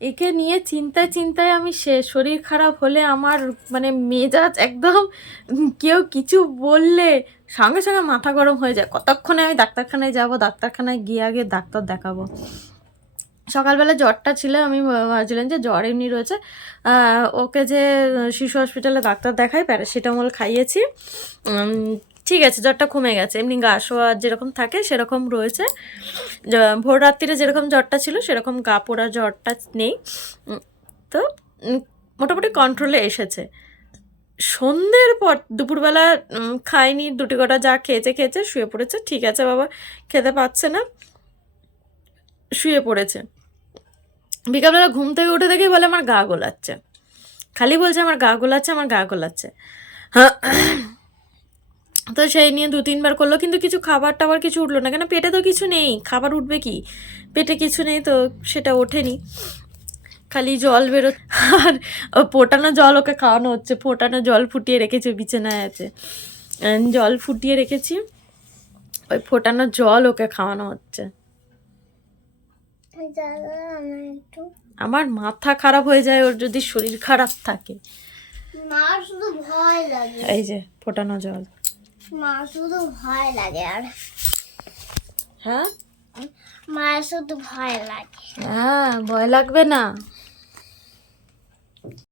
একে নিয়ে চিন্তায় চিন্তায় আমি শেষ। শরীর খারাপ হলে আমার মানে মেজাজ একদম কেউ কিছু বললে সঙ্গে সঙ্গে মাথা গরম হয়ে যায়। কতক্ষণে আমি ডাক্তারখানায় যাব, ডাক্তারখানায় গিয়ে আগে ডাক্তার দেখাবো। সকালবেলা জ্বরটা ছিল, আমি ভাবছিলাম যে জ্বর এমনি রয়েছে, ওকে যে শিশু হসপিটালে ডাক্তার দেখাই, প্যারাসিটামল খাইয়েছি, ঠিক আছে, জ্বরটা কমে গেছে। এমনি গা শোয়া যেরকম থাকে সেরকম রয়েছে, ভোর রাত্রিরে যেরকম জ্বরটা ছিল সেরকম গা পোড়া জ্বরটা নেই। তো মোটামুটি কন্ট্রোলে এসেছে। সন্ধ্যের পর দুপুরবেলা খায়নি, দুটি কটা যা খেয়েছে শুয়ে পড়েছে। ঠিক আছে বাবা, খেতে পাচ্ছে না, শুয়ে পড়েছে। বিকালবেলা ঘুম থেকে উঠে দেখেই বলে আমার গা গোলাচ্ছে, খালি বলছে আমার গা গোলাচ্ছে, আমার গা গোলাচ্ছে। হ্যাঁ, তো সেই নিয়ে 2-3 বার করলো, কিন্তু কিছু খাবার টাবার কিছু উঠলো না। কেন, পেটে তো কিছু নেই, খাবার উঠবে কি? পেটে কিছু নেই তো সেটা ওঠেনি, খালি জল বেরো। আর ফোটানো জল ওকে খাওয়ানো হচ্ছে, ফোটানো জল ফুটিয়ে রেখেছি, বিছানায় আছে, জল ফুটিয়ে রেখেছি, ওই ফোটানো জল ওকে খাওয়ানো হচ্ছে। আমার মাথা খারাপ হয়ে যায় ওর যদি শরীর খারাপ থাকে। মা শুধু ভয় লাগে, এই যে ফোটানো জল, মা শুধু ভয় লাগে। আর হ্যাঁ মা শুধু ভয় লাগে। হ্যাঁ, ভয় লাগবে না?